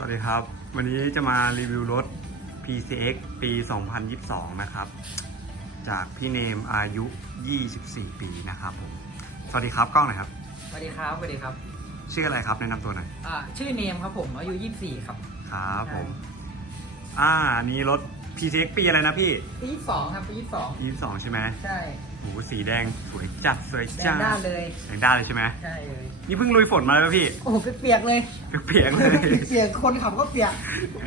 วัสดีครับ วันนี้จะมารีวิวรถ PCX ปี 2022 นะครับ จากพี่เนมอายุ 24 ปีนะครับผม สวัสดีครับกล้องหน่อยครับ สวัสดีครับ สวัสดีครับ ชื่ออะไรครับแนะนำตัวหน่อยอ่าชื่อเนมครับผม อายุ 24 ครับ ครับผม อ่าอันนี้รถ PCX ปีอะไรนะพี่ ปี22ครับปี22 22 ใช่ไหม ใช่ โอ้โหสีแดงสวยจัดสวยแดจังดด้านเลยแดงด้านเลยใช่ไหมใช่เลยนี่เพิ่งลุยฝนมาเลยป่ะพี่โอ้โหเปียกๆเลยเปียกๆเลย เปียกคนขับก็เปียก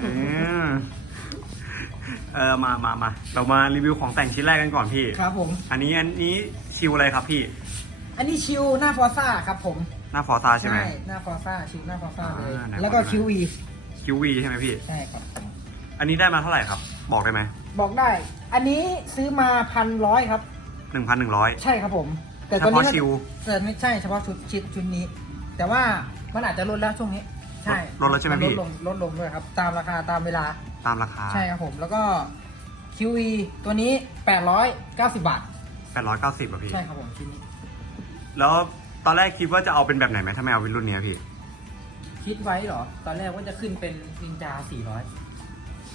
เออเออมามามาเรามารีวิวของแต่งชิ้นแรกกันก่อนพี่ ครับผม อันนี้อันนี้ชิวอะไรครับพี่ อันนี้ชิวหน้าฟอร์ซ่าครับผมหน้าฟอร์ซ่าใช่ไหม หน้าฟอร์ซ่าชิวหน้าฟอร์ซ่าเลย อ่าไหนแล้วก็ขอดูหน่อยคิววีคิววีใช่ไหมพี่ ใช่ครับผมอันนี้ได้มาเท่าไหร่ครับ บอกได้ไหมบอกได้ อันนี้ซื้อมาพันร้อยครับ หนึ่งพันหนึ่งร้อย ใช่ครับผมเฉตอนพาะนี้ชิว แต่ไม่ใช่เฉพาะชุดชุดชุดนี้ แต่ว่ามันอาจจะลดแล้วช่วงนี้ ใช่ลดแล้วใช่ไหมนพี่ ลดลงลดลงด้วยครับ ตามราคาตามเวลา ตามราคาใช่ครับผม แล้วก็ QE ตัวนี้ 890 บาท แปดร้อยเก้าสิบอะพี่ ใช่ครับผมชิ้นนี้ แล้วตอนแรกคิดว่าจะเอาเป็นแบบไหนไหมถ้าไม่เอาเป็นรุ่นเนี้ยพี่ คิดไว้เหรอ ตอนแรกว่าจะขึ้นเป็นนินจา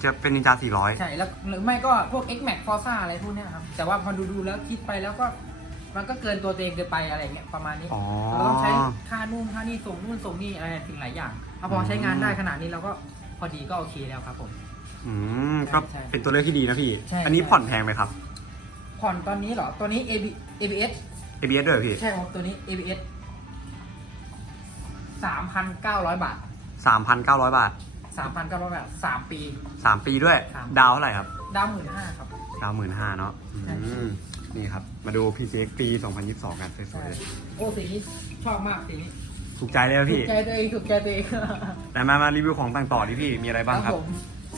จะเป็นนินจาสี่ร้อย400 ใช่ แล้วหรือไม่ก็พวก X Max Forza อะไรพวกเนี้ยครับ แต่ว่าพอดูดูๆแล้วคิดไปแล้วก็มันก็เกินตัวเองเกินไปอะไรเงี้ยประมาณนี้ อ๋อ เราต้องใช้ค่านู่นค่านี่ส่งนู่นส่งนี่อะไรถึงหลายอย่างเอาพอใช้งานได้ขนาดนี้เราก็พอดีก็โอเคแล้วครับผม อืมใช่ก็ใช่เป็นตัวเลือกที่ดีนะพี่ ใช่อันนี้ใช่ ผ่อนแพงไหมครับ ผ่อนตอนนี้เหรอ ตัวนี้ AB ABS ABS ด้วยเหรอพี่ ใช่ครับตัวนี้ ABS 3,900 บาท สามพันเก้าร้อยบาท3,900บาท3ปี สามปีด้วยสามดาวเท่าไหร่ครับ ดาวหมื่นห้าครับ ดาวหมื่นห้าเนาะใช่อืมนี่ครับ มาดู PCX ปี 2022 กันสวยๆเลยโอ้สีนี้ชอบมากสีนี้ถูกใจเลยอะถูพี่ กใจตัวเองถูกใจตัวเองแต่มา มารีวิวของต่างต่อดิพี่ มีอะไรบ้างครับ ผม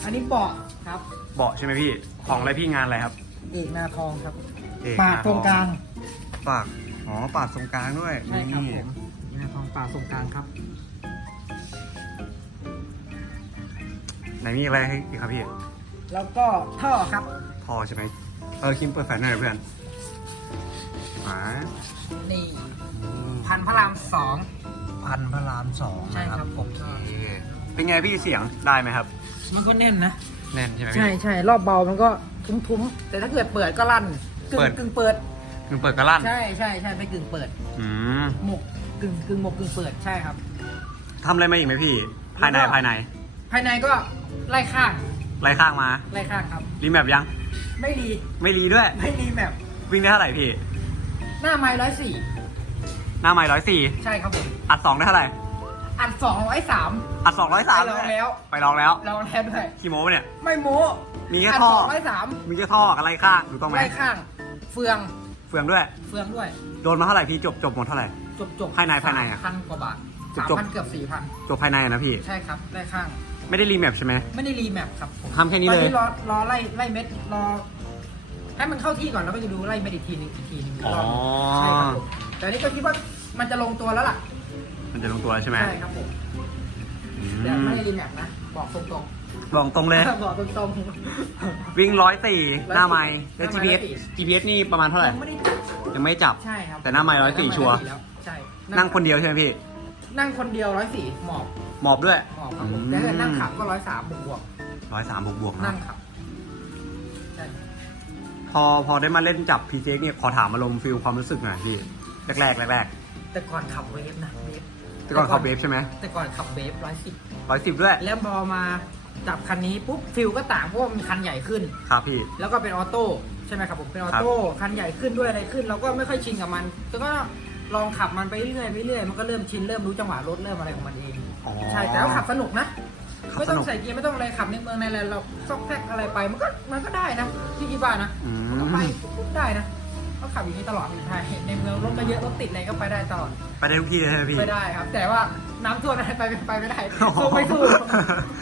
อันนี้เบาะครับเบาะใช่ไหมพี่ ของอะไรพี่งานอะไรครับเอกนาทองครับเอกปากตรงกลาง ปาก อ๋อ ปากตรงกลางด้วยใช่ครับนี่ผมเอกนาทองปากตรงกลางครับ ไหนมีอะไรให้อีกครับพี่แล้วก็ท่อครับ พอใช่ไหมเออคิมเปิดแฟลชหน่อยเพื่อนอ่านี่พันพระรามสองพันพระรามสองใช่ครับผมเป็นไงพี่เสียงได้ไหมครับ มันก็แน่นนะ แน่นใช่ไหมพี่ใช่ใช่รอบเบามันก็ทุ้มๆ แต่ถ้าเกิดเปิดก็ลั่นกึ่เปิงดกึ่งเปิดคือเปิดกระลั่น ใช่ใช่ใช่ไม่กึ่งเปิดอืมหมกกึ่งกึ่งหมกกึ่งเปิดใช่ครับทำอะไรมาอีกไหมพี่ ภายในแล้วก็ภายใน ภายในก็ ไล่ข้างไล่ข้างมา ไล่ข้างครับ รีแมปยัง ไม่รีไม่รีด้วย ไม่รีแบบวิ่งได้เท่าไหร่พี่ หน้าไม้ร้อยสี่หน้าไม้ร้อยสี่ใช่ครับผม อัดสองได้เท่าไหร่ อัดสองร้อยสามอัดสองร้อยสามไปลองแล้ว ไปลองแล้ว ลองแล้วด้วยขี่โม้ปะเนี่ย ไม่โม้ มีแค่อัดท่อสองร้อยสามมีแค่ท่อกับไล่ข้างถูกต้องไหมไล่ข้าง เฟือง เฟืองด้วย เฟืองด้วย โดนมาเท่าไหร่พี่จบจบหมดเท่าไหร่ จบจบภายในภายในอะพันกว่าบาทจบสามจบพันเกือบสี่พันจบภายในอะนะพี่ ใช่ครับไล่ข้าง ไม่ได้รีแมปใช่ไหม ไม่ได้รีแมปครับผมทำแค่นี้ตอนเลยนี้รอรอไล่ไล่เม็ดรอให้มันเข้าที่ก่อนแล้วก็จะดูไล่เม็ดอีกทีหนึงอีกทีหนึงอ๋อรอบใช่ครับผมแต่อันนี้ก็คิดว่ามันจะลงตัวแล้วล่ะมันจะลงตัวแล้วใช่ไหมใช่ครับผมอืแต่มไม่ได้รีแมปนะ บอกตรงบอกตรงเลย ๆ บอกตรงวิ่งร้อยสี่หน้าไม้แล้ว หน้าไมค์ GPS GPS นี่ประมาณเท่าไหร่ ยังไม่ได้ยังไม่จับ ใช่ครับแต่หน้าไมค์104ชัวร์ แล้วใช่นั่งคนเดียวใช่ไหมพี่ นั่งคนเดียวร้อยสี่หมอบ หมอบด้วยหมอบครับผมแต่ถ้านั่งขับก็ร้อยสามบวกร้อยสามบวกบวกๆๆนั่เนาะงขับใช่พอพอได้มาเล่นจับ PCX เนี่ยขอถามอารมณ์ฟิลความรู้สึกหน่อยพี่แรกๆแรกแต่ก่อนขับเวฟนะเวฟๆแต่ก่อนขับเวฟใช่ไหมแต่ก่อนขับเวฟร้อยสิบร้อยสิบด้วยแล้วพอมาจับคันนี้ปุ๊บฟิลก็ต่างเพราะว่ามันคันใหญ่ขึ้น ครับพี่ แล้วก็เป็นออโต้ใช่ไหมครับผมเป็นออโต้คันใหญ่ขึ้นด้วยอะไรขึ้น เราก็ไม่ค่อยชินกับมันแต่ก็ลองขับมันไปเรื่อยไปเรื่อยมันก็เริ่มชินเริ่มรู้จังหวะรถเริ่มอะไรของมันเองอ๋อ ใช่แต่ว่าขับสนุกนะ ขับไม่สต้อนุงกใส่เกียร์ไม่ต้องอะไรขับในเมืองในอะไรเราซอกแซกอะไรไปมันก็มันก็ได้นะที่คิดว่านะอืมันก็มไปปุ๊บได้นะก็ขับอย่างนี้ตลอดใช่ในเมืองรถก็เยอะรถติดอะไรก็ไปได้ตลอดไปได้ทุกที่เลยใช่ไหมพี่ ไปได้ครับ แต่ว่าน้ำท่วมอะไรไปไปไม่ได้โอ้โห สู้ไม่สู้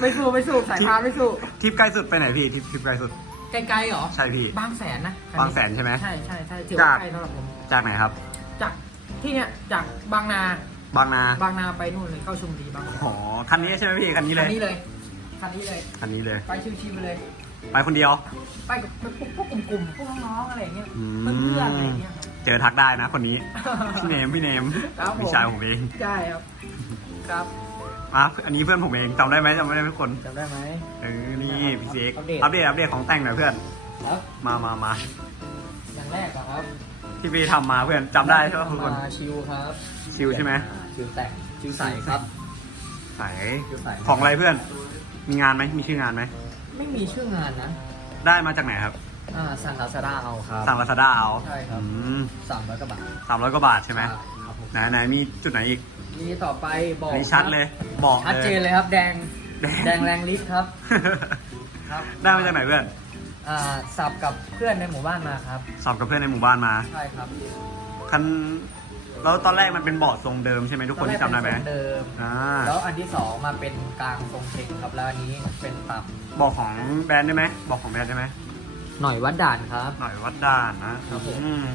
ไม่สู้ไม่สู้สายพานไม่สู้ทริปใกล้สุดไปไหนพี่ทริปทริปไกลสุด ไกลๆเหรอใช่พี่ บางแสนนะบางแสนใช่ไหม ใช่ใช่ใช่ถือจาว่ากใกล้สำหรับผม จากไหนครับ จากที่เนี้ยจากบางนา บางนาบางนาไปนู่นเลยเข้าชลบุรีบางนาอ๋อคันนี้ใช่ไหมพี่คันนี้เลคัยนนี้เลยคันนี้เลย คันนี้เลย ไปชิวๆเลย ไปคนเดียว ไปกับพวกพวกกลุ่มๆพวกน้องๆอะไรอย่างเงี้ยอืม เพื่อนๆอะไรอย่างเงี้ย เจอทักได้นะคนนี้ พี่เนมพี่เนมครับผม พี่ชายผมเองใช่ครับ ครับอะอันนี้เพื่อนผมเองจำได้ไหมจำไม่ได้ทุกคนจำได้ไหม เออนี่พี่เซ็กอัปเดต อัปเดตอัปเดตของแต่งหน่อยเพื่อนแล้วมามามาอย่างแรกอะครับที่พี่ทำมาเพื่อนจำได้ใช่ไหมทุกคนมาชิวครับชิวใช่ไหมอ่า ชิวแต่งชิวใสครับใสชิวใสของอะไรเพื่อน มีงานไหมมีชื่องานไหม ไม่มีชื่องานนะ ได้มาจากไหนครับ อ่าสั่งลาซาด้าเอาครับ สั่งลาซาด้าเอา ใช่ครับสามร้อยกว่าบาทสามร้อยกว่าบาทใช่ไหมครับผมไหนไหนมีจุดไหนอีกนี่ต่อไปบอกอันนี้ชัดเลย บอกชัดเจนเลยเลยครับแดงแดง แดงแรงลิฟครับ ครับ ได้มาจากไหนเพื่อน อ่าสับกับเพื่อนในหมู่บ้านมาครับสอบกับเพื่อนในหมู่บ้านมา ใช่ครับคัน แล้วตอนแรกมันเป็นเบาะทรงเดิมใช่ไหมทุกคนที่จำได้ไหมตอนแรกเป็นทรงเดิมอ่าแล้วอันที่สองมาเป็นกลางทรงเชงครับแล้วอันนี้เป็นตับบอกของแบรนด์ได้ไหมบอกของแบรนด์ได้ไหมหน่อยวัดด่านครับ หน่อยวัดด่านนะครับผมอืม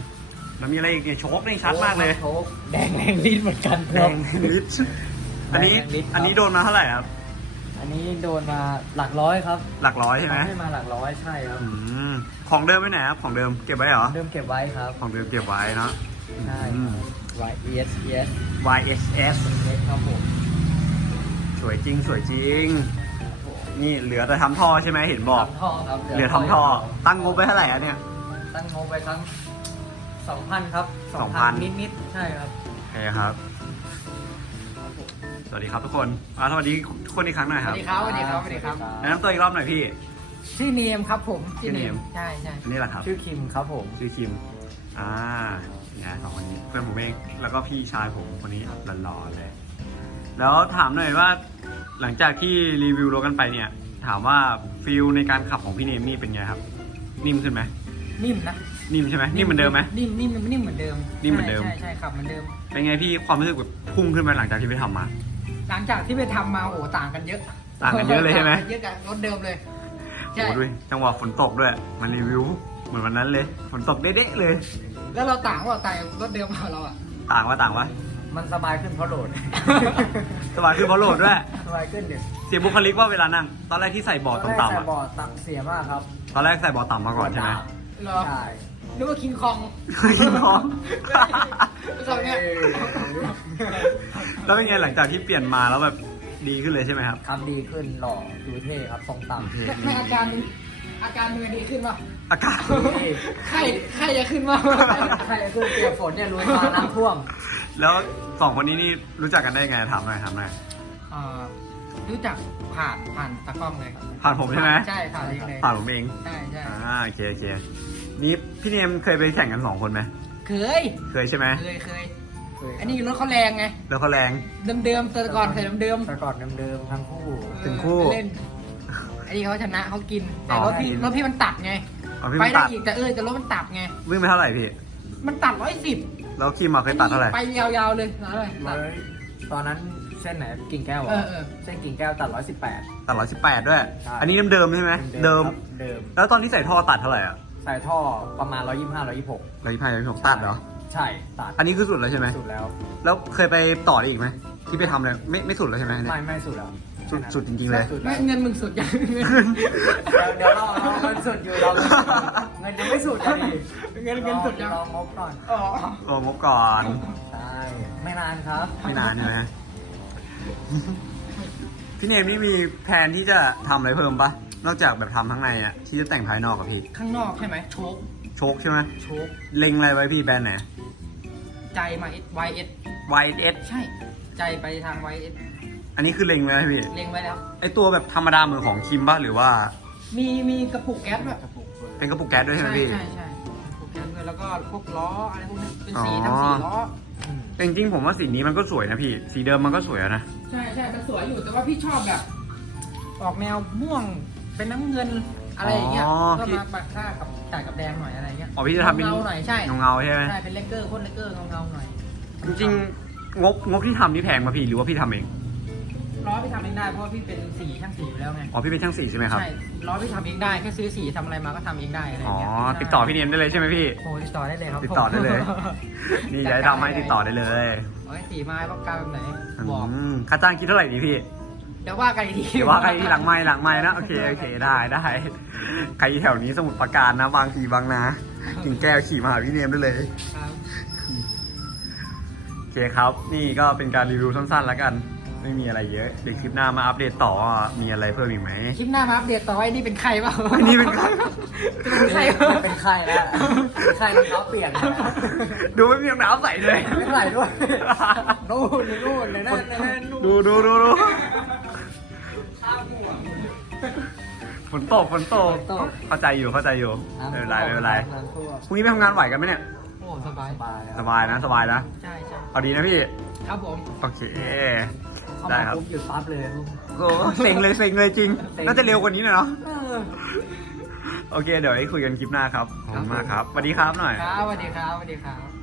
แล้วมีอะไรอีกเนี่ยโชคนี่ชัดมากเลยโชคแดงแรงลิ้นเหมือนกันคแดรับงลิตรอันนี้แดงลิตรครับอันนี้โดนมาเท่าไหร่ครับอันนี้โดนมาหลักร้อยครับ หลักร้อยใช่ไหมให้มาหลักร้อยใช่ครับอืมของเดิมไปไหนครับของเดิมเก็บไว้เหรอเริ่มเก็บไว้ครับ ของเดิมเก็บไว้เนาะใช่ อืม Y E S E S YHS เล็กครับผมสวยจริงสวยจริงนี่เหลือแต่ทำท่อใช่ไหมเห็นบอก ทำท่อครับเหลือทำท่อ ตั้งงบไว้เท่าไหร่อะเนี่ย ตั้งงบไปทั้งสองพันครับ2,000 นิดนิดๆใช่ครับโอเคครับสวัสดีครับทุกคนอ่าสวัสดีทุกคนอีกครั้งหน่อยสควัรับสดีครับสวัสดีครับสวัสดีครับแนะนำตัวอีกรอบหน่อยพี่ ชื่อเนมครับผมชื่อเนม ใช่ใช่อันนี้แหละครับ ชื่อคิมครับผม ชื่อคิม อ่าเนี่ยสองคนนี้เพื่อนผมเองแล้วก็พี่ชายผมคนนี้หล่อๆเลย แล้วถามหน่อยว่าหลังจากที่รีวิวรถกันไปเนี่ย ถามว่าฟิลในการขับของพี่เนมนี่เป็นไงครับ นิ่มขึ้นไหมนิ่มนะนิ่มใช่ไหมนิ่มเหมือนเดิมไหม นิ่มนิ่มนิ่มเหมือนเดิมนิ่มเหมือนเดิม ใช่ใช่ใช่ครับเหมือนเดิม เป็นไงพี่ความรู้สึกแบบพุ่งขึ้นไปหลังจากที่ไปทำมา หลังจากที่ไปทำมาโอ้โหต่างกันเยอะต่างกันเยอะเลยใช่ไหม ต่างกันเยอะกับรถเดิมเลยโอ้โหด้วยจังหวะฝนตกด้วย มันรีวิวเห มือนวันนั้นเลยฝนตกเด๊ะๆเลย แล้วเราต่างว่าต่างรถเดิมของเราอะ ต่างว่าต่างว่ามันสบายขึ้นเพราะโหลด สบายคือเพราะโหลดด้วยสบายขึ้นเด็กเสียบุคลิกว่าเวลานั่ง ตอนแรกที่ใส่เบาะต่ำๆใส่อะบอร์ดต่ำเสียมากครับตอนแรกใส่เบาะต่ำมาก่อนใช่ไหมเหรอใช่นึกว่าคิงคองคิงคองสองเนี่ยแล้วเป็นไงหลังจากที่เปลี่ยนมาแล้วแบบดีขึ้นเลยใช่ไหมครับ ครับดีขึ้นหล่อดูเท่ครับทรงต่ำโอเคไม่อาการ อาการมือดีขึ้นป่ะอากาศ ไข้ไข้จะขึ้นป่ะใช่คือเปียกฝนเนี่ยลุยมาน้ำท่วมแล้วสองคนนี้นี่รู้จักกันได้ไงถามหน่อยถามหน่อย เอ่อรู้จักผ่านผ่านตากล้องเลยครับผ่านผมใช่ไหม ใช่ผ่านเองเลยผ่านผมเองใช่ใช่อ่าโอเคโอเคนี่พี่เนมเคยไปแข่งกันสองคนไหมเคยเคยใช่ไหมเคยเคยอันนี้รถเขาแรงไงแล้วเขาแรง เดิมๆแต่ก่อนเคยเดิมแต่ก่อนเดิมๆทั้งคู่ๆถึงคู่เออไปเล่น อันนี้เขาชนะเขากินแต่อ๋อรถพี่รถพี่มันตัดไงอ๋อพี่ไปมันได้ตัดอีกแต่เออแต่รถมันตัดไง วิ่งไปเท่าไหร่พี่มันตัดร้อยสิบแล้วคิมอะเคยตัดเท่าไหร่ไปยาวๆเลยเอาเลยตัดตอนนั้นเส้นไหนกิ่งแก้วหรเออเออเส้นกิ่งแก้วตัดร้อยสิบแปด ตัดร้อยสิบแปดด้วย ใช่ อันนี้เดิมๆใช่ไหมเดิม เดิมแล้วตอนที่ใส่ท่อตัดเท่าไหร่อะใส่ท่อประมาณร้อยยี่ห้าร้อยยี่หกร้อยยี่สิบห้าร้อยยี่สิบหกตัดเหรอ ใช่ตัดอันนี้คือสุดแล้วใช่ไหมสุดแล้ว แล้วเคยไปต่อได้อีกไหมที่ไปทำเลยไม่ไม่สุดแล้วใช่ไหมเนี่ยไม่ไม่สุดแล้ว สุดสุดจริงๆเลยสุดไม่แล้วเงินมึงสุดยังเดี๋ยวเดี๋ยวเราเราเงินสุดอยู่เราเงินยังไม่สุดเลยเงินเงินสุดยังรองบก่อนอ๋อโอ้งบก่อนใช่ไม่นานครับ ไม่นานใช่ไหมพี่เนมนี่มีแผนที่จะทำอะไรเพิ่มปะนอกจากแบบทำข้างในอะที่จะแต่งภายนอกกับพี่ ข้างนอกใช่ไหมโชคโชคใช่ไหมโชคเล็งอะไรไว้พี่แบรนด์ไหนใจมา Y S YS ใช่ ใจไปทาง Y S อันนี้คือเล็งไว้ไหมพี่ เล็งไว้แล้ว ไอตัวแบบธรรมดาเหมือนของคิมปะหรือว่า มีมีกระปุกแก๊สด้วยเป็นกระปุกแก๊สด้วยใช่ไหมพี่ ใช่ใช่กระปุกแก๊สด้วยแล้วก็พวกล้ออะไรพวกนี้เป็นสีอ๋อทำสีล้อ แต่จริงๆผมว่าสีนี้มันก็สวยนะพี่ สีเดิมมันก็สวยอะนะ ใช่ใช่มันสวยอยู่แต่ว่าพี่ชอบแบบ ออกแนวม่วงเป็นน้ำเงินอะไรอย่างเงี้ยอ๋อก็พี่ มาปักค่ากับจ่ายกับแดงหน่อยอะไรเงี้ยอ๋อพี่จะทำเป็นเงาๆหน่อยใช่เงาๆใช่ไหมใช่เป็นเลกเกอร์พ่นเลกเกอร์เงาๆหน่อยจริงๆงบงบที่ทำนี่แพงมาพี่หรือว่าพี่ทำเอง ล้อพี่ทำเองได้เพราะว่าพี่เป็นสีช่างสีอยู่แล้วไงอ๋อพี่เป็นช่างสีใช่ไหมครับ ใช่ล้อพี่ทำเองได้แค่ซื้อสีทำอะไรมาก็ทำเองได้อะไรออ๋อย่างเงี้ยใช่ติดต่อพี่เนมได้เลยใช่ไหมพี่ โอ้ติดต่อได้เลยครับติดต่อได้เลย นี่จะให้ทำให้ติดต่อได้เลยเอาให้สีมาต้องการแบบไหนบอกอืมค่าจ้างคิดเท่าไหร่ดีพี่ เดี๋ยวว่ากันอีกทีเดี๋ยวว่าใครที่หลังไม้หลังไม้นะ โอเคโอเคได้ได้ใครแถวนี้สมุทรปราการนะบางทีบางนากิ่งแก้วขี่มาหาพี่เนมได้เลย ครับ โอเคครับ นี่ก็เป็นการรีวิวสั้นๆแล้วกัน ไม่มีอะไรเยอะเดี๋ยวคลิปหน้ามาอัปเดตต่อว่ามีอะไรเพิ่มอีกไหม คลิปหน้ามาอัปเดตต่อไอ้นี่เป็นใครเปล่าไอ้นี่เป็นใคร เป็นใครไม่เป็นไข้แล้วไข้รองเท้าเปียกนะดูไม่มีรองเท้าใส่เลย ไม่ไหลด้วยโน่นเลยโน่นเลยนั่นเลยนั่นนู่นดูดูดูดูฝนตกฝนตกฝนตกเข้าใจอยู่เข้าใจอยู่ไม่เป็นไรไม่เป็นไรน้ำท่วมพรุ่งนี้ไปทำงานไหวกันไหมเนี่ยโอ้สบายสบายสบายนะสบายนะ ใช่ใช่เอาดีนะพี่ ครับผม โอเค เข้าได้มาครับ ปุ๊บหยุดปั๊บเลยโอ้เซ็งเลยเซ็งเลยจริงเซ็งน่าจะเร็วกว่านี้หน่อยเนาะ เออโอเค เดี๋ยวไว้คุยกันคลิปหน้าครับ ขอบคุณมากครับสวัสดีครับหน่อย ครับสวัสดีครับสวัสดีครับ